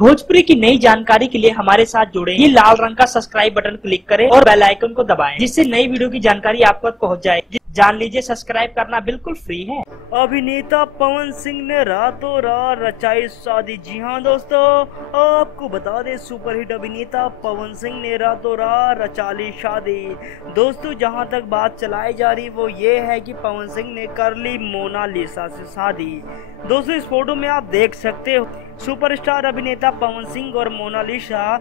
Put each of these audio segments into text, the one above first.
भोजपुरी की नई जानकारी के लिए हमारे साथ जुड़े। ये लाल रंग का सब्सक्राइब बटन क्लिक करें और बेल आइकन को दबाएं, जिससे नई वीडियो की जानकारी आप तक पहुंच जाए। जान लीजिए, सब्सक्राइब करना बिल्कुल फ्री है। अभिनेता पवन सिंह ने रातों रात रचाई शादी। जी हाँ दोस्तों, आपको बता दें सुपरहिट अभिनेता पवन सिंह ने रातों रात रचा ली शादी। दोस्तों, जहां तक बात चलाई जा रही वो ये है कि पवन सिंह ने कर ली मोनालिसा से शादी। दोस्तों, इस फोटो में आप देख सकते हो सुपरस्टार अभिनेता पवन सिंह और मोनालिसा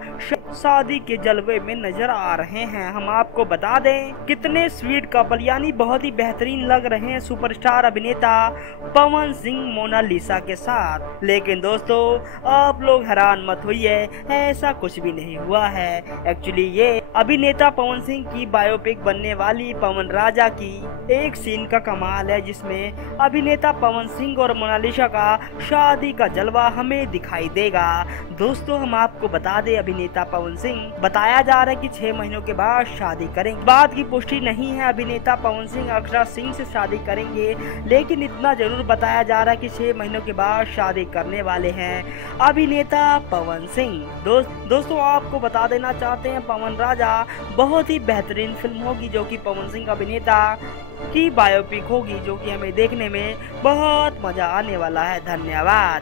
शादी के जलवे में नजर आ रहे हैं। हम आपको बता दें कितने स्वीट कपल यानी बहुत ही बेहतरीन लग रहे हैं सुपरस्टार अभिनेता पवन सिंह मोनालिसा के साथ। लेकिन दोस्तों, आप लोग हैरान मत होइए, ऐसा कुछ भी नहीं हुआ है। एक्चुअली ये अभिनेता पवन सिंह की बायोपिक बनने वाली पवन राजा की एक सीन का कमाल है, जिसमें अभिनेता पवन सिंह और मोनालिसा का शादी का जलवा हमें दिखाई देगा। दोस्तों, हम आपको बता दें अभिनेता पवन सिंह बताया जा रहा है कि 6 महीनों के बाद शादी करेंगे। बात की पुष्टि नहीं है अभिनेता पवन सिंह अक्षरा सिंह से शादी करेंगे, लेकिन इतना जरूर बताया जा रहा है कि 6 महीनों के बाद शादी करने वाले हैं अभिनेता पवन सिंह। दोस्तों, आपको बता देना चाहते हैं पवन राजा बहुत ही बेहतरीन फिल्म होगी, जो कि पवन सिंह अभिनेता की बायोपिक होगी, जो कि हमें देखने में बहुत मजा आने वाला है। धन्यवाद।